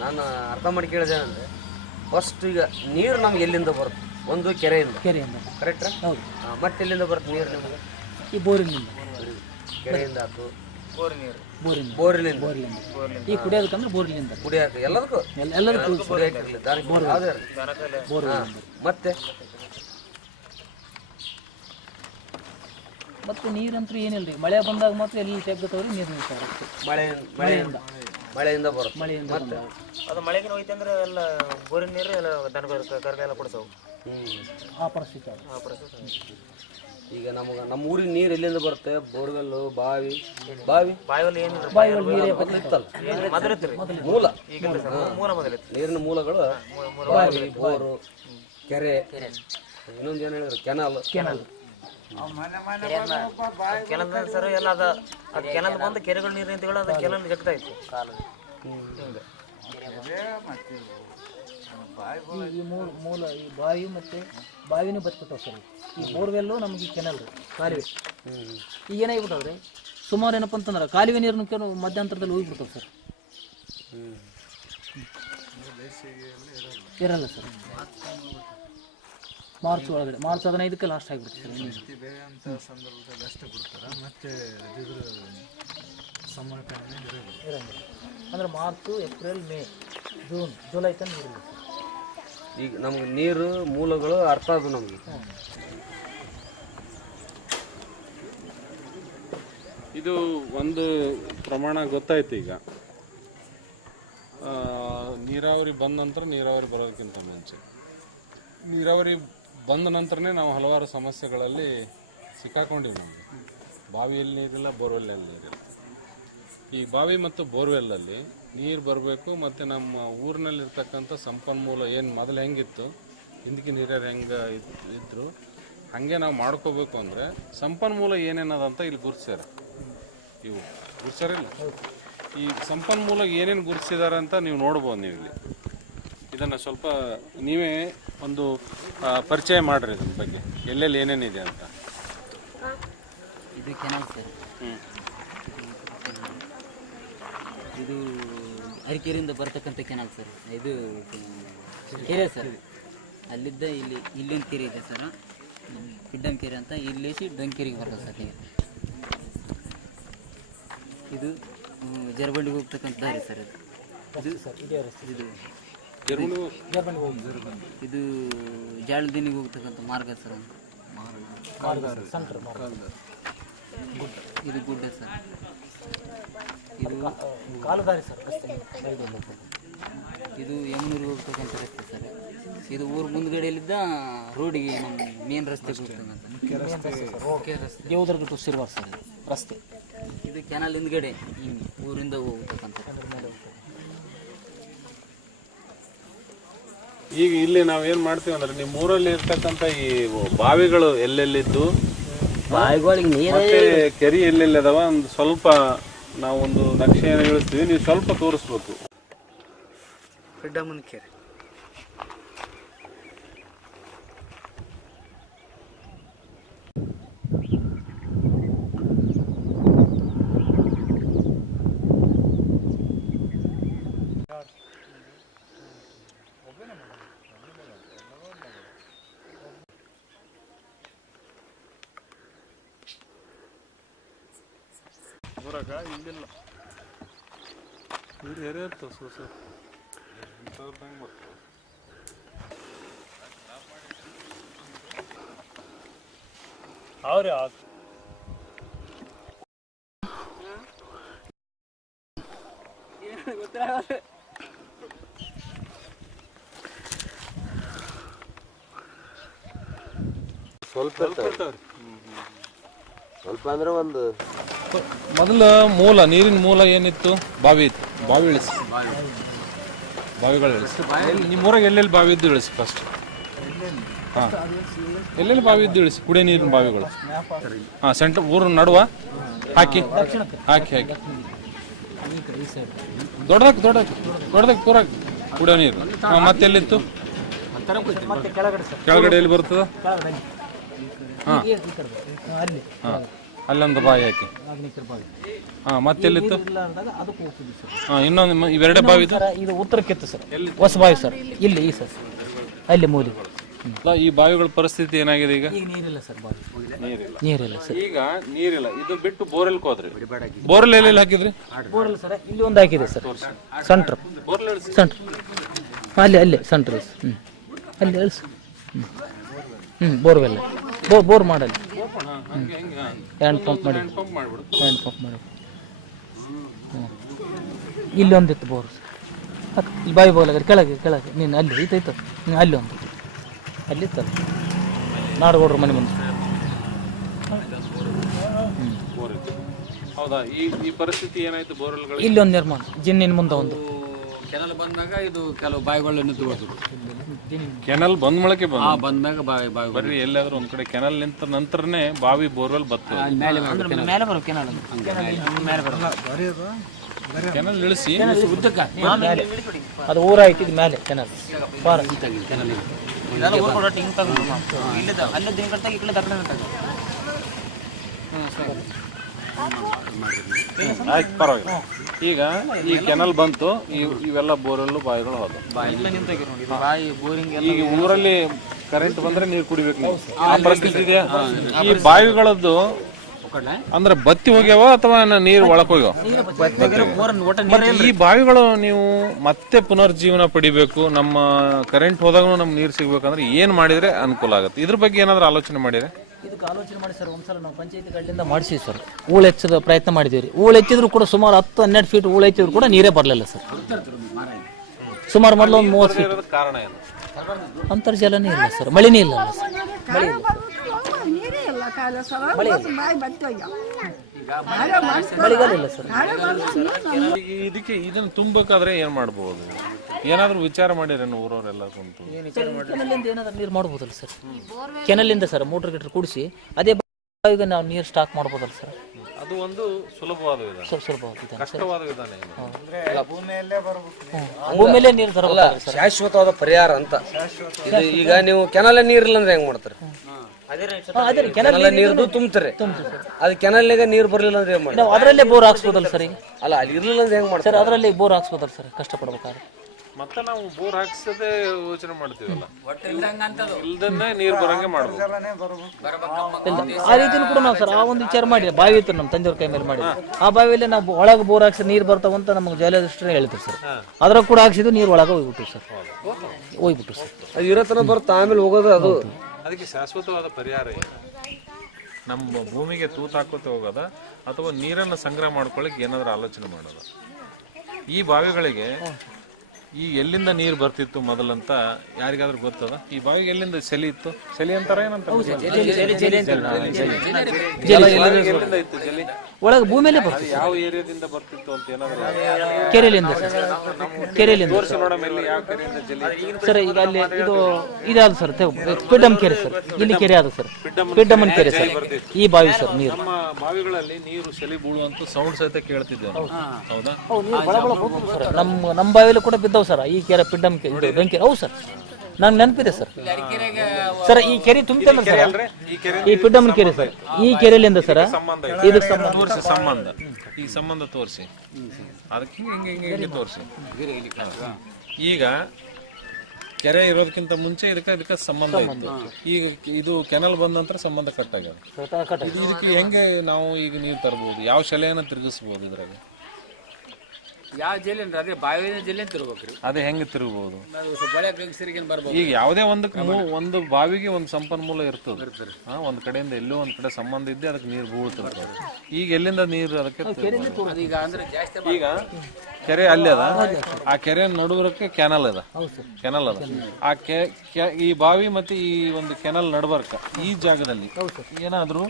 ನಾನು ಅರ್ಥ ಮಾಡಿ ಕೇಳಿದೆ ಅಂದರೆ ಫಸ್ಟ್ ಈಗ ನೀರು ನಮ್ಗೆ ಎಲ್ಲಿಂದ ಬರುತ್ತೆ? ಒಂದು ಕೆರೆಯಿಂದ ಕರೆಕ್ಟ್. ಹೌದು. ಮತ್ತೆ ಎಲ್ಲಿಂದ ಬರುತ್ತೆ ನೀರು ನಿಮಗೆ? ಈ ಬೋರಿನಿಂದ. ಕೆರೆಯಿಂದ ಆಯ್ತು, ಬೋರಿನಿಂದ. ಈ ಕುಡಿಯೋದಕ್ಕಂದ್ರೆ ಬೋರಿನಿಂದ. ಕುಡಿಯೋಕೆ ಎಲ್ಲದಕ್ಕೂ ಮತ್ತೆ ನೀರಂತೂ ಏನಿಲ್ಲ ರೀ, ಮಳೆ ಬಂದಾಗ ಮಾತ್ರ ಎಲ್ಲಿ ತೆಗ್ದವ್ರಿ ನೀರು ನಿಲ್ತಾರೆ. ಮಳೆಯಿಂದ ಬರುತ್ತೆ. ಮತ್ತೆ ಅದು ಮಳೆಗೆ ಹೋಯ್ತು ಅಂದ್ರೆ ಎಲ್ಲ ಬೋರಿನ ನೀರು ಎಲ್ಲ ದನ ಕರ್ಗೆಲ್ಲ ಕೊಡಿಸವು. ಆ ಪರಿಸ್ಥಿತಿ. ಈಗ ನಮ್ಮ ಊರಿಗೆ ನೀರು ಎಲ್ಲಿಂದ ಬರುತ್ತೆ? ಬೋರ್ವೆಲ್ಲು, ಬಾವಿ. ಬಾವಿಯಲ್ಲಿ ಏನು ಮೂಲ ನೀರಿನ ಮೂಲಗಳು ಬಾವಿ, ಬೋರು, ಕೆರೆ, ಇನ್ನೊಂದು ಏನು ಹೇಳಿದ್ರು ಕೆನಾಲ್. ಕೆನಲ್ ಸರ್ ಎಲ್ಲ ಅದು ಕೆನಲ್ ಬಂದು ಕೆರೆಗಳ ನೀರು ನಿಂತುಗಳು ಅದು ಕೆನಲ್ ಜಗ್ತಾ ಇತ್ತು. ಈ ಮೂಲ ಈ ಬಾವಿ ಮತ್ತು ಬಾವಿನೂ ಬತ್ಬಿಟ್ಟವು ಸರ್. ಈ ಬೋರ್ವೆಲ್ಲು ನಮಗೆ ಕೆನಲ್ ರೀ, ಕಾಲುವೆ. ಈಗ ಏನಾಗ್ಬಿಟ್ಟವ್ರಿ, ಸುಮಾರು ಏನಪ್ಪ ಅಂತಂದ್ರೆ ಕಾಲುವೆ ನೀರನ್ನು ಕೆಲವು ಮಧ್ಯಂತರದಲ್ಲಿ ಹೋಗ್ಬಿಡ್ತಾವೆ ಸರ್. ಇರಲ್ಲ ಸರ್. ಮಾರ್ಚ್ ಒಳಗಡೆ, ಮಾರ್ಚ್ 15ಕ್ಕೆ ಲಾಸ್ಟ್ ಆಗಿಬಿಡುತ್ತೆ ಸರ್. ಅಂದ್ರೆ March, April, May, June, July ತನಕ ಇರಲ್ಲ ಸರ್. ಈಗ ನಮ್ಗೆ ನೀರು ಮೂಲಗಳು ಅರ್ಥ ಅದು ನಮಗೆ. ಇದು ಒಂದು ಪ್ರಮಾಣ ಗೊತ್ತಾಯ್ತು. ಈಗ ನೀರಾವರಿ ಬಂದ ನಂತರ, ನೀರಾವರಿ ಬರೋದಕ್ಕಿಂತ ಮುಂಚೆ, ನೀರಾವರಿ ಬಂದ ನಂತರನೇ ನಾವು ಹಲವಾರು ಸಮಸ್ಯೆಗಳಲ್ಲಿ ಸಿಕ್ಕಾಕೊಂಡಿವಿ. ನಮಗೆ ಬಾವಿಯಲ್ಲಿ ನೀರಿಲ್ಲ, ಬೋರ್ವೆಲ್ಲಲ್ಲಿ ನೀರಿಲ್ಲ. ಈ ಬಾವಿ ಮತ್ತು ಬೋರ್ವೆಲ್ಲಲ್ಲಿ ನೀರು ಬರಬೇಕು, ಮತ್ತು ನಮ್ಮ ಊರಿನಲ್ಲಿರ್ತಕ್ಕಂಥ ಸಂಪನ್ಮೂಲ ಏನು ಮೊದಲು ಹೆಂಗಿತ್ತು, ಹಿಂದಕ್ಕೆ ನೀರ್ಯಾರು ಹೆಂಗೆ ಇದ್ದರು ಹಾಗೆ ನಾವು ಮಾಡ್ಕೋಬೇಕು. ಅಂದರೆ ಸಂಪನ್ಮೂಲ ಏನೇನದಂತ ಇಲ್ಲಿ ಗುರುತಿಸ್ಯಾರ. ಇವು ಗುರುತಿಸ್ಯಾರಿಲ್ಲ, ಈ ಸಂಪನ್ಮೂಲ ಏನೇನು ಗುರುತಿಸಿದ್ದಾರೆ ಅಂತ ನೀವು ನೋಡ್ಬೋದು. ನೀವು ಇಲ್ಲಿ ಇದನ್ನು ಸ್ವಲ್ಪ ನೀವೇ ಒಂದು ಪರಿಚಯ ಮಾಡಿರಿ ಇದ್ರ ಬಗ್ಗೆ, ಎಲ್ಲೆಲ್ಲಿ ಏನೇನಿದೆ ಅಂತ. ಇದು ಕೆನಾಲ್ ಸರ್. ಇದು ಅರಕೆರೆಯಿಂದ ಬರ್ತಕ್ಕಂಥ ಕೆನಾಲ್ ಸರ್. ಇದು ಕೆರೆ ಸರ್. ಅಲ್ಲಿದ್ದ ಇಲ್ಲೊಂದು ಕೆರೆ ಇದೆ ಸರ್, ಕಿಡ್ಡಂ ಕೆರೆ ಅಂತ. ಇಲ್ಲೇಸಿ ಡೊಂಕೆರೆಗೆ ಬರ್ತದೆ ಸರ್ ನೀರು. ಇದು ಜರಬಂಡಿಗೆ ಹೋಗ್ತಕ್ಕಂಥ ದಾರಿ ಸರ್. ಇದು ಜಾಳದಿನಿಗೆ ಹೋಗ್ತಕ್ಕಂಥ ಮಾರ್ಗ ಸರ್. ಇದು ಗುಡ್ಡ ಸರ್. ಇದು ಕಾಲುದಾರಿ ಸರ್. ಇದು ಯಮನೂರಿಗೆ ಹೋಗ್ತಕ್ಕಂಥ ರಸ್ತೆ ಸರ್. ಇದು ಊರು ಮುಂದ್ಗಡೆಯಲ್ಲಿದ್ದ ರೋಡಿಗೆ ನಮ್ಮ ಮೇನ್ ರಸ್ತೆ ಹೋಗ್ತಕ್ಕಂಥ ರಸ್ತೆ. ದೇವದುರ್ಗ ಟು ಸಿರ್ವಾರ್ ಸರ್ ರಸ್ತೆ. ಇದು ಕೆನಾಲ್ ಹಿಂದ್ಗಡೆ ಹಿಂಗೆ ಊರಿಂದ ಹೋಗ್ತಕ್ಕಂಥ. ಈಗ ಇಲ್ಲಿ ನಾವೇನು ಮಾಡ್ತೀವಿ ಅಂದರೆ, ನಿಮ್ಮ ಊರಲ್ಲಿ ಇರ್ತಕ್ಕಂಥ ಈ ಬಾವಿಗಳು ಎಲ್ಲೆಲ್ಲಿದ್ದು, ಮತ್ತೆ ಕೆರೆ ಎಲ್ಲೆಲ್ಲಿ ಅದಾವ ಒಂದು ಸ್ವಲ್ಪ ನಾವೊಂದು ನಕ್ಷೆಯನ್ನು ಹೇಳ್ತೀವಿ, ನೀವು ಸ್ವಲ್ಪ ತೋರಿಸ್ಬೇಕು. ಕಿಡ್ಡಮ್ಮನ ಕೆರೆ, ಇಲ್ಲಿಲ್ಲ ನೀರು ಹೇರೇ ಇರ್ತವೆ ಸರ್. ಅವ್ರಿ ಸ್ವಲ್ಪ ಅಂದ್ರೆ ಒಂದು ಮೊದಲ ಮೂಲ, ನೀರಿನ ಮೂಲ ಏನಿತ್ತು? ಬಾವಿ ಇತ್ತು. ಬಾವಿ ಇಳಿಸಿ, ಬಾವಿಗಳು ಇಳಿಸಿ. ನಿಮ್ಮ ಊರಾಗ ಎಲ್ಲೆಲ್ಲಿ ಬಾವಿ ಇದ್ದು ಇಳಿಸಿ ಫಸ್ಟ್. ಹಾಂ, ಎಲ್ಲೆಲ್ಲಿ ಬಾವಿ ಇದ್ದು ಇಳಿಸಿ, ಕುಡಿಯೋ ನೀರಿನ ಬಾವಿಗಳು. ಹಾಂ, ಸೆಂಟ್ರ್ ಊರ ನಡುವ ಹಾಕಿ ದೊಡ್ಡದಾಗಿ ಪೂರ ಕುಡಿಯೋ ನೀರು. ಹಾಂ, ಮತ್ತೆ ಎಲ್ಲಿತ್ತು? ಕೆಳಗಡೆ ಎಲ್ಲಿ ಬರ್ತದ? ಹಾಂ, ಅಲ್ಲೊಂದು ಬಾವಿ ಹಾಕಿ. ಮತ್ತೆಲ್ಲಿತ್ತು? ಇಲ್ಲ ಅಂದಾಗ ಅದಕ್ಕೆ ಹೋಗ್ತಿದ್ವಿ ಸರ್. ಇನ್ನೊಂದು ಇವೆರಡೇ ಬಾವಿ ಇದು? ಸರ್ ಇದು ಉತ್ತರಕ್ಕಿತ್ತು ಸರ್, ಹೊಸ ಬಾವಿ ಸರ್, ಇಲ್ಲಿ ಈ ಸರ್ ಅಲ್ಲಿ ಮೂಲಿ. ಈ ಬಾವಿಗಳ ಪರಿಸ್ಥಿತಿ ಏನಾಗಿದೆ ಈಗ? ಈಗ ನೀರಿಲ್ಲ ಸರ್, ಬಾವಿ ನೀರಿಲ್ಲ. ನೀರಿಲ್ಲ ಸರ್. ಈಗ ನೀರಿಲ್ಲ, ಇದು ಬಿಟ್ಟು ಬೋರ್ವೆಲ್ ಹೋದ್ರಿ. ಬೋರ್ವೆಲ್ ಎಲ್ಲಿ ಹಾಕಿದ್ರಿ? ಬೋರ್ವೆಲ್ ಸರ್ ಇಲ್ಲಿ ಒಂದು ಹಾಕಿದೆ ಸರ್, ಸೆಂಟ್ರ್ ಸೆಂಟ್ರ್ ಅಲ್ಲಿ ಅಲ್ಲೇ ಸೆಂಟ್ರ್. ಅಲ್ಲಿ ಅಲ್ಸು ಬೋರ್ವೆಲ್ ಬೋರ್ ಮಾಡಲ್ಲ, ಹ್ಯಾಂಡ್ ಪಂಪ್ ಮಾಡಿ ಹ್ಯಾಂಡ್ ಪಂಪ್ ಮಾಡಿ. ಇಲ್ಲಿ ಒಂದಿತ್ತು ಬೋರ್ ಸರ್, ಇಲ್ಲಿ ಬಾವಿ ಬೋಲಾಗ ಕೆಳಗೆ ಕೆಳಗೆ ನೀನು ಅಲ್ಲಿ ಐತಾಯ್ತು, ಅಲ್ಲಿ ಒಂದು ಅಲ್ಲಿ ಇತ್ತಲ್ಲ ನಾಡಗೌಡ್ರ ಮನೆ ಮುಂದೆ. ಹೌದಾ? ಈ ಪರಿಸ್ಥಿತಿ ಏನಾಯ್ತು ಬೋರ್ವೆಲ್ಗಳು? ಇಲ್ಲಿ ಒಂದು ನಿರ್ಮಾಣ ಜಿನ್ನಿನ ಮುಂದೆ ಒಂದು ಕೆನಲ್ ಬಂದಾಗ ಇದು ಕೆಲವು ಬಾವಿಗಳು ನಿಂತುಬಿಡ್ತು. ಕೆನಲ್ ಬಂದ ಮೊಳಕೆ ಬಂದಾಗ ಬಾವಿ ಬರ್ರಿ ಎಲ್ಲಾದ್ರೂ ಒಂದ್ ಕಡೆ ಕೆನಲ್ ನಿಂತ ನಂತರನೇ ಬಾವಿ ಬೋರ್ವೆಲ್ ಬರ್ತದೆ. ಮೇಲೆ ಬರೋ ಕೆನಾಲ್ ಮೇಲೆ ಬರೋ ಕೆನಲ್ ಇಳಿಸಿ ಅದು ಊರ ಹಾಕಿದ ಮೇಲೆ ಕೆನಲ್ ಬಾರ ಆಯ್ತು, ಪರವಾಗಿಲ್ಲ. ಈಗ ಈ ಕೆನಲ್ ಬಂತು, ಇವೆಲ್ಲ ಬೋರ್ವೆಲ್ ಬಾವಿಗಳು ಹೋದ. ಈಗ ಊರಲ್ಲಿ ಕರೆಂಟ್ ಬಂದ್ರೆ ನೀರು ಕುಡಿಬೇಕು ನೀವು, ಆ ಪರಿಸ್ಥಿತಿ ಇದೆಯಾ? ಈ ಬಾವಿಗಳದ್ದು ಅಂದ್ರೆ ಬತ್ತಿ ಹೋಗ್ಯಾವ ಅಥವಾ ನೀರು ಒಳಕ್ ಹೋಗ್ಯಾವ? ಈ ಬಾವಿಗಳು ನೀವು ಮತ್ತೆ ಪುನರ್ಜೀವನ ಪಡಿಬೇಕು, ನಮ್ಮ ಕರೆಂಟ್ ಹೋದಾಗ ನಮ್ಗೆ ನೀರು ಸಿಗ್ಬೇಕಂದ್ರೆ ಏನ್ ಮಾಡಿದ್ರೆ ಅನುಕೂಲ ಆಗುತ್ತೆ? ಇದ್ರ ಬಗ್ಗೆ ಏನಾದ್ರು ಆಲೋಚನೆ ಮಾಡಿದ್ರೆ? ಇದಕ್ಕೆ ಆಲೋಚನೆ ಮಾಡಿ ಸರ್, ಒಂದ್ಸಲ ನಾವು ಪಂಚಾಯತಿ ಕಡೆಯಿಂದ ಮಾಡಿಸಿ ಸರ್, ಹೂಳು ಹೆಚ್ಚದ ಪ್ರಯತ್ನ ಮಾಡಿದ್ದೀವಿ. ಹೂಳು ಹೆಚ್ಚಿದ್ರು ಕೂಡ ಸುಮಾರು 10-12 ಫೀಟ್ ಹೂಳು ಹೆಚ್ಚಿದ್ರು ಕೂಡ ನೀರೇ ಬರಲಿಲ್ಲ ಸರ್. ಸುಮಾರು ಮೊದಲು ಒಂದು 30 ಫೀಟ್. ಕಾರಣ ಏನು? ಅಂತರ್ಜಲನೇ ಇಲ್ಲ ಸರ್, ಮಳೆನೇ ಇಲ್ಲ ಸರ್. ಮಳೆಗಾಲ ಇಲ್ಲ ಸರ್. ಇದಕ್ಕೆ ಇದನ್ನ ತುಂಬಬೇಕಾದ್ರೆ ಏನ್ ಮಾಡಬಹುದು? ಏನಾದ್ರು ವಿಚಾರ ಮಾಡಿರೇನು ಊರವರೆಲ್ಲ ಕುಂತು? ಕೆನಲಿಂದ ಏನಾದ್ರು ನೀರು ಮಾಡ್ಬೋದಲ್ಲ ಸರ್? ಕೆನಲಿಂದ ಸರ್ ಮೋಟರ್ ಗಿಟ್ರ್ ಕೂಡಿಸಿ ಅದೇ ಬಾವಿಗೆ ನಾವು ನೀರು ಸ್ಟಾಕ್ ಮಾಡ್ಬೋದಲ್ಲ ಸರ್? ಅದು ಒಂದು ಸುಲಭವಾದ ವಿಧಾನ, ಸುಲಭವಾದ ವಿಧಾನ. ಕಷ್ಟವಾದ ವಿಧಾನ ಏನು? ಭೂಮಿಯಲ್ಲೇ ನೀರು ತರಲ್ಲ, ಶಾಶ್ವತವಾದ ಪರಿಹಾರ ಅಂತ ಇದು. ಈಗ ನೀವು ಕೆನಲ್ ನೀರಿಲ್ಲ ಅಂದ್ರೆ ಹೆಂಗ್ ಮಾಡ್ತಾರೆ? ಕೆನಲ್ ನೀರು ತುಂಬ್ತಾರೆ, ಅದು ಕೆನಲ್ನಾಗ ನೀರು ಬರ್ಲಿಲ್ಲ ಅಂದ್ರೆ ಏನ್ ಮಾಡ್ತಾರೆ? ನಾವು ಅದರಲ್ಲೇ ಬೋರ್ ಹಾಕ್ಸ್ಬೋದಲ್ಲ ಸರ್? ಈಗ ಅಲ್ಲ, ಅಲ್ಲಿ ಇರ್ಲಿಲ್ಲ ಅಂದ್ರೆ ಹೆಂಗ್ ಮಾಡ್ತಾರೆ? ಸರ್ ಅದರಲ್ಲಿ ಬೋರ್ ಹಾಕ್ಸ್ಬೋದಲ್ಲ ಸರ್ ಕಷ್ಟಪಡ್ಬೇಕಾದ್ರೆ? ಮತ್ತೆ ನಾವು ಬೋರ್ ಹಾಕ್ಸದೆ ಯೋಚನೆ ಮಾಡ್ತೀವಲ್ಲ, ಇಲ್ದನ್ನೇ ನೀರು ಬರಂಗೆ ಮಾಡ್ಬೋದು. ಆ ರೀತಿನೂ ಕೂಡ ನಾವು ಸರ್ ಆ ಒಂದು ವಿಚಾರ ಮಾಡಿ, ಬಾವಿ ಇತ್ತು ನಮ್ಮ ತಂದೆಯವ್ರ ಕೈ ಮೇಲೆ ಮಾಡಿ, ಆ ಬಾವಿಯಲ್ಲಿ ನಾವು ಒಳಗೆ ಬೋರ್ ಹಾಕ್ಸಿ ನೀರು ಬರ್ತಾವಂತ ನಮಗೆ ಜಲದೃಷ್ಟಿನೇ ಹೇಳ್ತೀವಿ ಸರ್. ಅದ್ರಾಗ ಕೂಡ ಹಾಕ್ಸಿದ್ದು ನೀರು ಒಳಗೆ ಹೋಗ್ಬಿಟ್ಟು ಸರ್, ಹೋಗ್ಬಿಟ್ಟು ಸರ್. ಅದು ಇರತನ ಬರ್ತಾ ಆಮೇಲೆ ಹೋಗೋದು. ಅದು ಅದಕ್ಕೆ ಶಾಶ್ವತವಾದ ಪರಿಹಾರ ಏನು? ನಮ್ಮ ಭೂಮಿಗೆ ತೂತು ಹಾಕೋತ ಹೋಗೋದ ಅಥವಾ ನೀರನ್ನು ಸಂಗ್ರಹ ಮಾಡ್ಕೊಳ್ಳಿಕ್ಕೆ ಏನಾದ್ರು ಆಲೋಚನೆ ಮಾಡೋದು? ಈ ಬಾವಿಗಳಿಗೆ ಈ ಎಲ್ಲಿಂದ ನೀರು ಬರ್ತಿತ್ತು ಮೊದಲಂತ ಯಾರಿಗಾದ್ರೂ ಗೊತ್ತದ? ಈ ಬಾವಿಗೆ ಎಲ್ಲಿಂದ ಸೆಲಿ ಇತ್ತು? ಸೆಲಿ ಅಂತಾರ ಏನಂತ? ಎಲ್ಲಿಂದ ಇತ್ತು ಜಲಿ? ಒಳಗೆ ಭೂಮಿಯಲ್ಲೇ ಬರ್ತದೆ. ಯಾವ ಏರಿಯಾದಿಂದ ಬರ್ತಿತ್ತು ಅಂತ ಏನಾದ್ರು ಕೆರೆಯಲ್ಲಿಂದ ಸರ್, ಕೆರೆಯಲ್ಲಿಂದ ಯಾವ ಕೆರೆಯಿಂದ ಜಲಿ? ಸರ್ ಈಗ ಅಲ್ಲಿ ಇದು ಇದಾದ ಸರ್, ಪಿಡ್ಡಮ್ ಕೆರೆ ಸರ್, ಇಲ್ಲಿ ಕೆರೆ ಆದ ಸರ್, ಪಿಡ್ಡಮ್ಮನ್ ಕೆರೆ ಸರ್, ಈ ಬಾವಿ ಸರ್. ನೀರು ನಮ್ಮ ಬಾವಿಗಳಲ್ಲಿ ನೀರು ಸೆಲಿ ಬೀಳುವಂತ ಸೌಂಡ್ ಸಹಿತ ಕೇಳ್ತಿದ್ದೇವೆ, ಹೌದಾ? ನಮ್ಮ ಬಾವಿಯಲ್ಲಿ ಕೂಡ ಬಿದ್ದವು ಸರ್ ಈ ಕೆರೆ, ಪಿಡ್ಡಮ್ ಕೆರೆ, ಬೆಂಕಿ. ಹೌದು ಸರ್, ನಂಗೆ ನೆನಪಿದೆ ಸರ್. ಸರ್ ಈ ಕೆರೆ ತುಂಬಿತಂದ್ರೆ ಸರ್, ಈ ಪಿಡ್ಡಮ್ಮನ ಕೆರೆ ಸರ್, ಈ ಕೆರೆಯಲ್ಲಿಂದ ಸರ್ ಇದಕ್ಕೆ ಸಂಬಂಧ, ಈ ಸಂಬಂಧ ತೋರಿಸಿ, ಅದಕ್ಕೆ ಹಿಂಗೆ ತೋರಿಸಿ. ಈಗ ಕೆರೆ ಇರೋದಕ್ಕಿಂತ ಮುಂಚೆ ಇದಕ್ಕೆ ಸಂಬಂಧ ಇತ್ತು. ಈಗ ಇದು ಕೆನಲ್ ಬಂದ ನಂತರ ಸಂಬಂಧ ಕಟ್ ಆಗ್ಯದ. ಇದಕ್ಕೆ ಹೆಂಗೆ ನಾವು ಈಗ ನೀರು ತರಬಹುದು? ಯಾವ ಶೆಲೆಯನ್ನ ತಿರುಗಿಸಬಹುದು? ಇದ್ರಾಗ ಯಾವ ಜಲ್ಲಿ ಅಂದ್ರೆ ಅದೇ ಬಾವಿಯ ಜಲ್ಲಿ ತಿರ್ಬೇಕ್ರಿ. ಅದೇ ಹೆಂಗೆ ತಿರುಗಬಹುದು? ಬರ್ಬೋದು. ಈಗ ಯಾವುದೇ ಒಂದು ಬಾವಿಗೆ ಒಂದು ಸಂಪನ್ಮೂಲ ಇರ್ತದೆ. ಒಂದ್ ಕಡೆಯಿಂದ ಎಲ್ಲೋ ಒಂದ್ ಕಡೆ ಸಂಬಂಧ ಇದ್ದೆ ಅದಕ್ಕೆ ನೀರು ಬೀಳ್ತಿರ್ತದೆ. ಈಗ ಎಲ್ಲಿಂದ ನೀರು ಅದಕ್ಕೆ? ಈಗ ಅಂದ್ರೆ ಜಾಸ್ತಿ ಈಗ ಕೆರೆ ಅಲ್ಲಿ ಅದ, ಆ ಕೆರೆ ನಡುವರಕ್ಕೆ ಕೆನಲ್ ಅದ, ಕೆನಲ್ ಅದ. ಈ ಬಾವಿ ಮತ್ತೆ ಈ ಒಂದು ಕೆನಲ್ ನಡುವರ್ಕ ಈ ಜಾಗದಲ್ಲಿ ಏನಾದ್ರೂ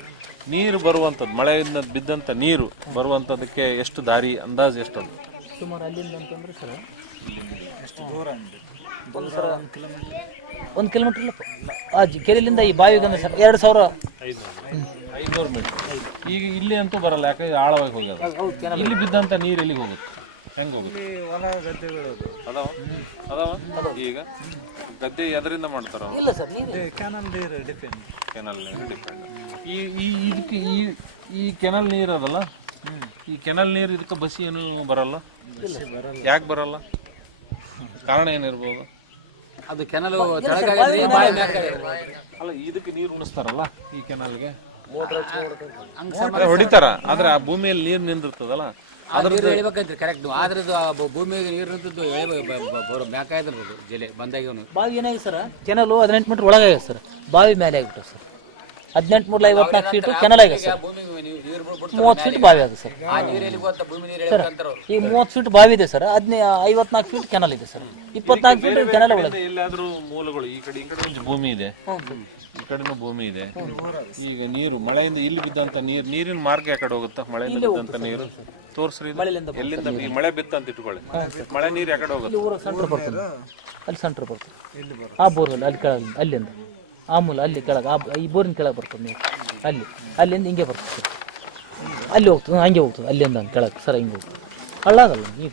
ನೀರು ಬರುವಂತದ್ದು, ಮಳೆಯಿಂದ ಬಿದ್ದಂತ ನೀರು ಬರುವಂತದಕ್ಕೆ ಎಷ್ಟು ದಾರಿ, ಅಂದಾಜು ಎಷ್ಟು? ಸುಮಾರು ಅಲ್ಲಿಂದ ಅಂತಂದ್ರೆ ಸರ್ ಒಂದು ಕಿಲೋಮೀಟರ್ ಇಲ್ಲ ಆ ಕೆರೆಯಿಂದ ಈ ಬಾವಿಗೆ ಅಂದ್ರೆ ಸರ್ 2500 ಮೀಟರ್. ಈಗ ಇಲ್ಲಿ ಅಂತೂ ಬರಲ್ಲ, ಯಾಕಂದ್ರೆ ಆಳವಾಗಿ ಹೋಗ್ಯದ. ಇಲ್ಲಿ ಬಿದ್ದಂತ ನೀರು ಎಲ್ಲಿಗೆ ಹೋಗುತ್ತೆ? ಹೆಂಗ್ ಹೋಗುತ್ತೆ? ಅದಾವ. ಈಗ ಗದ್ದೆ ಎದರಿಂದ ಮಾಡ್ತಾರ? ಇಲ್ಲ ಸರ್, ಕೆನಲ್ ಡಿಪೆಂಡ್. ಈ ಕೆನಲ್ ನೀರು ಅದಲ್ಲ, ಈ ಕೆನಲ್ ನೀರು ಇದಕ್ಕೆ ಬಸಿ ಏನು ಬರಲ್ಲ? ಯಾಕೆ ಬರಲ್ಲ? ಕಾರಣ ಏನಿರ್ಬೋದು? ಅದು ಕೆನಲ್ ತೆಳಗಾಗಿದ್ರೆ ಬಾವಿ ಮ್ಯಾಗ ಅಲ್ಲ, ಇದಕ್ಕೆ ನೀರು ಉಣಿಸ್ತಾರಲ್ಲ ಈ ಕೆನಲ್ಗೆ ಹೊಡಿತಾರ, ಆದ್ರೆ ಆ ಭೂಮಿಯಲ್ಲಿ ನೀರು ನಿಂದಿರ್ತದಲ್ಲ ನೀರು ಎಳಿಬೇಕಂತ್ರಿ ಕರೆಕ್ಟ್. ಆದ್ರದ್ದು ಭೂಮಿಗೆ ನೀರು ನಿಂತದ್ದು ಮ್ಯಾಕಾಯ್ದು ಜಲೆ ಬಂದಾಗ ಬಾವಿ ಏನಾಗಿದೆ ಸರ್, ಕೆನಲು 18 ಮೀಟರ್ ಒಳಗಾಗಿದೆ ಸರ್, ಬಾವಿ ಮೇಲೆ ಆಗಿಬಿಟ್ಟು ಸರ್ 18 ಮೂರ್ಲ 54 ಫೀಟ್ ಕೆನಲ್ ಆಗಿದೆ ಸರ್, 30 ಫೀಟ್ ಬಾವಿ ಆಗಿದೆ ಸರ್. ಸರ್ ಈಗ 30 ಫೀಟ್ ಬಾವಿ ಇದೆ ಸರ್, 54 ಫೀಟ್ ಕೆನಲ್ ಇದೆ ಸರ್, 24 ಫೀಟ್ ಕೆನಲ್ ಒಳಗೆ. ಎಲ್ಲಾದ್ರೂ ಮೂಲಗಳು ಈ ಕಡೆ ಭೂಮಿ ಇದೆ, ಈ ಕಡೆನೂ ಭೂಮಿ ಇದೆ. ಈಗ ನೀರು ಮಳೆಯಿಂದ ಇಲ್ಲಿ ಬಿದ್ದಂತ ನೀರಿನ ಮಾರ್ಗ ಯಾಕಡೆ ಹೋಗುತ್ತಾ? ಮಳೆಯಿಂದ ಬಿದ್ದಂತ ನೀರು ತೋರ್ಸ್ರಿ, ಎಲ್ಲಿಂದ ಈ ಮಳೆ ಬಿತ್ತ ಅಂತ ಇಟ್ಕೊಳ್ಳಿ, ಮಳೆ ನೀರು ಯಾಕಡೆ ಹೋಗುತ್ತೆ? ಊರ ಸೆಂಟ್ರ್ ಬರ್ತದೆ, ಅಲ್ಲಿ ಸೆಂಟ್ರ್ ಬರ್ತದೆ, ಆ ಬೋರ್ವೆಲ್ ಅಲ್ಲಿ ಕೆಳಗೆ, ಅಲ್ಲಿಂದ ಆ ಮೂಲ ಅಲ್ಲಿ ಕೆಳಗೆ, ಈ ಬೋರಿನ ಕೆಳಗೆ ಬರ್ತದೆ ನೀರು, ಅಲ್ಲಿಂದ ಹಿಂಗೆ ಬರ್ತದೆ ಸರ್, ಅಲ್ಲಿ ಹೋಗ್ತದೆ, ಹಂಗೆ ಹೋಗ್ತದೆ, ಅಲ್ಲಿಂದ ಕೆಳಗೆ ಸರ್, ಹಿಂಗೆ ಹೋಗ್ತದೆ, ಹಳ್ಳಾಗಲ್ಲ ಈಗ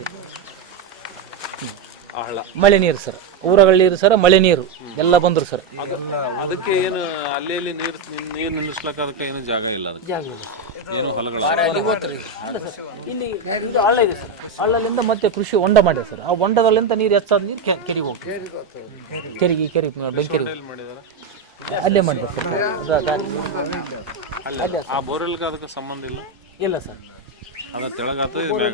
ಮಳೆ ನೀರು ಸರ್, ಊರಗಳ ನೀರು ಸರ್, ಮಳೆ ನೀರು ಎಲ್ಲ ಬಂದ್ರು ಸರ್. ಅದಕ್ಕೆ ಏನು ಅಲ್ಲಿ ನೀರು ನಿಲ್ಲಿಸ್ಲಕ್ಕ ಅದಕ್ಕೆ ಏನು ಜಾಗ ಇಲ್ಲ, ಅದಕ್ಕೆ ಜಾಗ ಇಲ್ಲ, ಏನು ಹೊಲಗಳ ಇಲ್ಲಿ ಇದು ಹಳ್ಳ ಇದೆ ಸರ್, ಹಳ್ಳಲಿಂದ ಮತ್ತೆ ಕೃಷಿ ಹೊಂಡ ಮಾಡಿದೆ ಸರ್, ಆ ಹೊಂಡದಲ್ಲಿಂದ ನೀರು ಹೆಚ್ಚಾದ ನೀರು ಕೆರೆಗೆ ಹೋಗ್ತದೆ, ಕೆರೆಗೆ ಬೆಂಕೆರೆ ಅಲ್ಲೇ ಮಾಡಿದೆ ಸರ್. ಆ ಬೋರ್ವೆಲ್ಗೆ ಅದಕ್ಕೆ ಸಂಬಂಧ ಇಲ್ಲ? ಇಲ್ಲ ಸರ್, ಅದ ತೆಳಗಾತ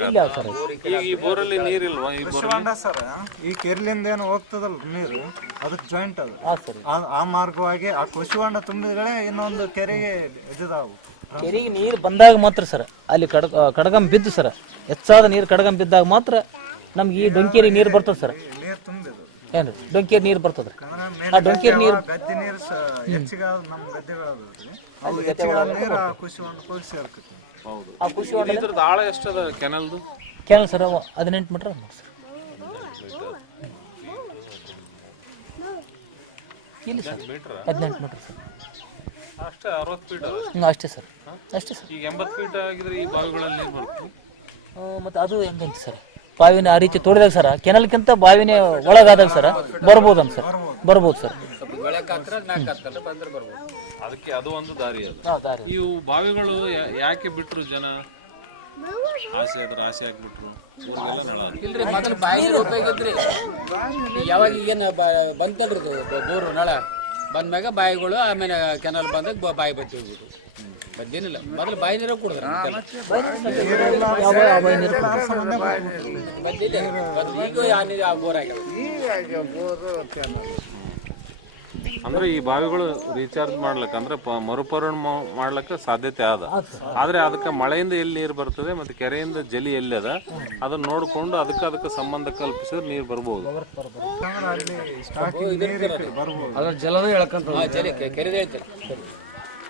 ಇಲ್ಲ ಸರ್. ಈಗ ಈ ಬೋರಲ್ಲಿ ನೀರಿಲ್ವಾ? ಈ ಬೋರ್ ಸರ್ ಈ ಕೆರೆಲಿಂದ ಏನು ಹೋಗ್ತದಲ್ಲ ನೀರು, ಅದಕ್ಕೆ ಜಾಯಿಂಟ್ ಅದು, ಹಾಂ ಸರ್, ಆ ಮಾರ್ಗವಾಗಿ ಆ ಕೃಷಿ ಹೊಂಡ ತುಂಬಿದ್ರೆ ಇನ್ನೊಂದು ಕೆರೆಗೆ ಇದಾವು. ಕೆರೆಗೆ ನೀರು ಬಂದಾಗ ಮಾತ್ರ ಸರ್, ಅಲ್ಲಿ ಕಡಗಂ ಬಿದ್ದು ಸರ್, ಹೆಚ್ಚಾದ ನೀರು ಕಡಗಂ ಬಿದ್ದಾಗ ಮಾತ್ರ ನಮ್ಗೆ ಈ ಡೊಂಕೇರಿ ನೀರು ಬರ್ತದೆ ಸರ್. ನೀರು ತುಂಬಿದು ಏನ್ರಿ ಡೊಂಕೇರಿ ನೀರು ಬರ್ತದ್ರಿ, ಆ ಡೊಂಕೇರಿ ನೀರು ಗದ್ದೆ ನೀರು ಹೆಚ್ಚಿಗೆ ನಮ್ಮ ಗದ್ದೆಗಳಾದ್ರಿ, ಅವು ಹೆಚ್ಚಿಗೆ ನೀರು ಆ ಕೃಷಿ ಹೊಂಡ ಸೇರ್ಕತ್ತೆ. ಹೌದು. ಆ ಕೃಷಿ ಹೊಂಡ ಇದ್ರದ್ದು ಆಳ ಎಷ್ಟದ ಕೆನಲ್ದು? ಕೆನಲ್ ಸರ್ 18 ಮೀಟರ್ ಸರ್, ಇಲ್ಲಿ ಸರ್ 18 ಮೀಟರ್ ಸರ್, ಅಷ್ಟೇ 60 ಫೀಟ್ ಅಷ್ಟೇ ಸರ್, ಅಷ್ಟೇ ಸರ್. ಈಗ 80 ಫೀಟ್ ಆಗಿದ್ರೆ ಈ ಬಾವಿಗಳಲ್ಲಿ ನೀರು ಬರ್ತದೆ. ಮತ್ತು ಅದು ಹೆಂಗಂತ ಸರ್, ಬಾವಿನ ಆ ರೀತಿ ತೋಡಿದಾಗ ಸರ್, ಕೆನಲ್ಗಿಂತ ಬಾವಿನ ಒಳಗಾದಾಗ ಸರ್ ಬರ್ಬೋದನ್ ಸರ್, ಬರ್ಬೋದು ಸರ್. ಅದಕ್ಕೆ ಅದು ಒಂದು ದಾರಿ ಅದು. ದಾರಿ ಇವು ಬಾವಿಗಳು ಯಾಕೆ ಬಿಟ್ರು ಜನ? ಆಸೆ ಆದ್ರೆ ಆಸೆ ಹಾಕ್ಬಿಟ್ರು, ಊರಿಗೆಲ್ಲ ನಳ. ಇಲ್ರಿ ಮೊದಲು ಬಾಯಿ ನೀರು ಉಪಯೋಗಿದ್ರಿ, ಯಾವಾಗ ಈಗೇನು ಬಂತಲ್ರಿ ಬೋರು ನಳ ಬಂದ್ಮ್ಯಾಗ ಬಾಯಿಗಳು, ಆಮೇಲೆ ಕೆನಲ್ ಬಂದಾಗ ಬಾಯಿ ಬತ್ತಿ ಹೋಗ್ಬಿಟ್ಟು ಬದ್ದೇನಿಲ್ಲ. ಮೊದಲು ಬಾಯಿ ನೀರು ಕುಡಿದ್ರೆ ಈಗ ಯಾವ ನೀರು ಆ ಬೋರ್ ಆಗ್ಯಾವ. ಅಂದ್ರೆ ಈ ಬಾವಿಗಳು ರೀಚಾರ್ಜ್ ಮಾಡ್ಲಿಕ್ಕೆ ಅಂದ್ರೆ ಮರುಪೂರಣ ಮಾಡ್ಲಿಕ್ಕೆ ಸಾಧ್ಯತೆ ಅದ, ಆದ್ರೆ ಅದಕ್ಕೆ ಮಳೆಯಿಂದ ಎಲ್ಲಿ ನೀರು ಬರ್ತದೆ ಮತ್ತೆ ಕೆರೆಯಿಂದ ಜಲಿ ಎಲ್ಲಿ ಅದ ಅದನ್ನ ನೋಡ್ಕೊಂಡು ಅದಕ್ಕೆ ಸಂಬಂಧ ಕಲ್ಪಿಸಿದ್ರೆ ನೀರು ಬರ್ಬೋದು. ಅದ್ರ ಜಲನ ಎಳ್ಕಂತ ಜಲಿ ಕೆರೆದ ಹೇಳ್ತಾರೆ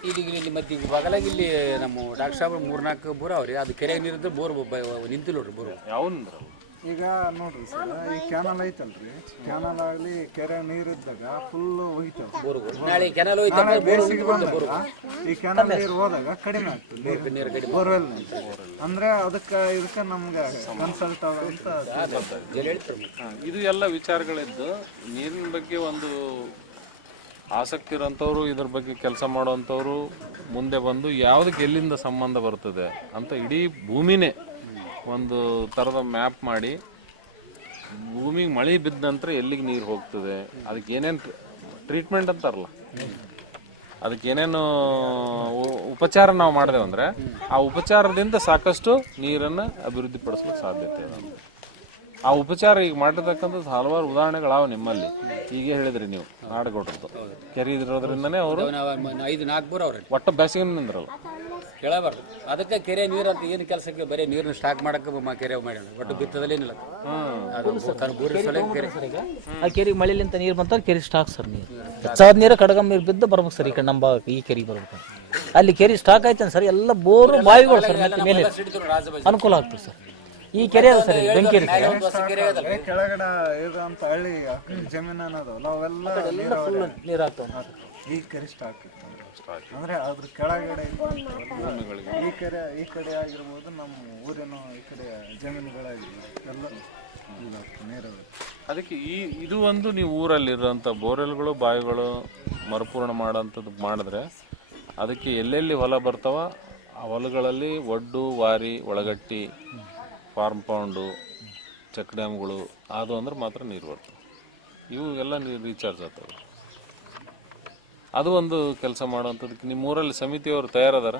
ಇಲ್ಲಿ ಮತ್ತೆ ಈಗ ಬಗಲಾಗಿ ಇಲ್ಲಿ ನಮ್ಮ ಡಾಕ್ಟರ್ ಸಾಹೇಬ್ 3-4 ಬೋರ್ ಅವ್ರಿ, ಅದು ಕೆರೆಗೆ ನೀರಿದ್ರೆ ಬೋರ್ ನಿಂತಿಲ್ಲ ನೋಡ್ರಿ ಬೋರ್. ಯಾವಂದ್ರ ಈಗ ನೋಡ್ರಿ ಸರ್, ಈ ಕ್ಯಾನಲ್ ಐತಲ್ರಿ, ಕ್ಯಾನಲ್ ಆಗ್ಲಿ ಕೆರೆ ನೀರಿದ್ದಾಗ ಫುಲ್ ಹೋಗಿತಾವ ನಾಳೆ ಕೆನಲ್ ಬೇಸಿಗೆ ಬಂದಾಗ ಈ ಕ್ಯಾನಲ್ ನೀರು ಹೋದಾಗ ಕಡಿಮೆ ಆಗ್ತದೆ ಬೋರ್ವೆಲ್. ಅಂದ್ರೆ ಇದಕ್ಕೆ ನಮ್ಗೆ ಕನ್ಸಲ್ಟ್ ಅಂತ ಇದು ಎಲ್ಲ ವಿಚಾರಗಳಿದ್ದು ನೀರಿನ ಬಗ್ಗೆ ಒಂದು ಆಸಕ್ತಿ ಇರೋಂಥವ್ರು, ಇದ್ರ ಬಗ್ಗೆ ಕೆಲಸ ಮಾಡೋವಂಥವ್ರು ಮುಂದೆ ಬಂದು ಯಾವುದಕ್ಕೆ ಎಲ್ಲಿಂದ ಸಂಬಂಧ ಬರ್ತದೆ ಅಂತ ಇಡೀ ಭೂಮಿನೇ ಒಂದು ಥರದ ಮ್ಯಾಪ್ ಮಾಡಿ, ಭೂಮಿಗೆ ಮಳೆ ಬಿದ್ದ ನಂತರ ಎಲ್ಲಿಗೆ ನೀರು ಹೋಗ್ತದೆ, ಅದಕ್ಕೆ ಏನೇನು ಟ್ರೀಟ್ಮೆಂಟ್ ಅಂತಾರಲ್ಲ, ಅದಕ್ಕೆ ಏನೇನು ಉಪಚಾರ ನಾವು ಮಾಡಿದೆವಂದ್ರೆ ಆ ಉಪಚಾರದಿಂದ ಸಾಕಷ್ಟು ನೀರನ್ನು ಅಭಿವೃದ್ಧಿ ಪಡಿಸ್ಲಿಕ್ಕೆ ಸಾಧ್ಯತೆ ಇದೆ. ಆ ಉಪಚಾರ ಈಗ ಮಾಡಿರ್ತಕ್ಕಂಥದ್ದು ಹಲವಾರು ಉದಾಹರಣೆಗಳಾವ ನಿಮ್ಮಲ್ಲಿ. ಈಗ ಹೇಳಿದ್ರಿ ನೀವು ನಾಡಗೌಡ್ರದ್ದು ಕೆರೆ ಇರೋದ್ರಿಂದನೇ ಅವರು 5-4 ಬೋರ್ ಅವ್ರಿ, ಒಟ್ಟು ಬೇಸಿಗೆ ನಿಂದ್ರಲ್ಲ, ಕೇಳಬಾರ್ದು. ಅದಕ್ಕೆ ಕೆರೆ ನೀರು ಅಂತ ಏನು ಕೆಲಸಕ್ಕೆ ಬರೀ ನೀರನ್ನ ಸ್ಟಾಕ್ ಮಾಡಕ್ಕೆ ಕೆರೆ ಮಾಡ್ಯಾನ, ಒಟ್ಟು ಬಿತ್ತದಲ್ಲೇನಿಲ್ಲ. ಆ ಕೆರೆಗೆ ಮಳೆಲಿಂತ ನೀರು ಬಂತ ಕೆರೆ ಸ್ಟಾಕ್ ಸರ್, ನೀರು ಹೆಚ್ಚಾದ ನೀರು ಕಡಗಂ ನೀರು ಬಿದ್ದು ಬರ್ಬೇಕು ಸರ್, ಈ ಕಡೆ ನಮ್ಮ ಈ ಕೆರೆಗೆ ಬರ್ಬೇಕು. ಅಲ್ಲಿ ಕೆರೆ ಸ್ಟಾಕ್ ಆಯ್ತಾನೆ ಸರ್, ಎಲ್ಲ ಬೋರು ಬಾವಿಗಳು ಸರ್ ಮೇಲೆ ಅನುಕೂಲ ಆಗ್ತದೆ ಸರ್. ಈ ಕೆರೆ ಅದ ಸರ್, ಬೆಂಕೇರಿ ಕೆಳಗಡೆ ಇರೋಂಥ ಹಳ್ಳಿ ಜಮೀನು ಅನ್ನೋದಲ್ಲ ಅವೆಲ್ಲ ನೀರು ಆಗ್ತಾವ. ಈ ಕೆರೆ ಸ್ಟಾಕ್ ಅಂದ್ರೆ ಅದ್ರ ಕೆಳಗಡೆ ಈ ಕಡೆ ಆಗಿರ್ಬೋದು, ನಮ್ಮ ಊರಿನ ಈ ಕಡೆ ಜಮೀನುಗಳಾಗಿರ್ಬೋದು ಎಲ್ಲ ನೀರು. ಅದಕ್ಕೆ ಇದು ಒಂದು ನೀವು ಊರಲ್ಲಿರೋಂಥ ಬೋರ್ವೆಲ್ಗಳು ಬಾವಿಗಳು ಮರುಪೂರ್ಣ ಮಾಡೋಂಥದ್ದು ಮಾಡಿದ್ರೆ ಅದಕ್ಕೆ ಎಲ್ಲೆಲ್ಲಿ ಹೊಲ ಬರ್ತಾವ ಆ ಹೊಲಗಳಲ್ಲಿ ಒಡ್ಡು ವಾರಿ ಒಳಗಟ್ಟಿ ಫಾರ್ಮ್ ಪೌಂಡು ಚೆಕ್ ಡ್ಯಾಮ್ಗಳು ಅದು ಅಂದ್ರೆ ಮಾತ್ರ ನೀರು ಬರ್ತವೆ. ಇವು ಎಲ್ಲ ನೀರು ರೀಚಾರ್ಜ್ ಆಗ್ತವೆ. ಅದು ಒಂದು ಕೆಲಸ ಮಾಡುವಂಥದ್ದಕ್ಕೆ ನಿಮ್ಮೂರಲ್ಲಿ ಸಮಿತಿಯವರು ತಯಾರದಾರ?